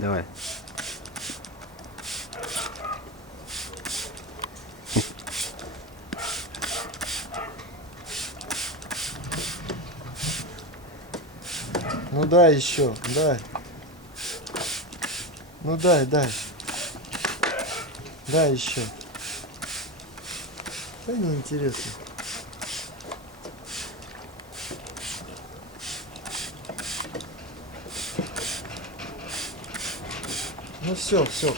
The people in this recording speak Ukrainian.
Давай. Ну дай еще, дай. Ну дай. Дай еще. Да неинтересно. Ну все.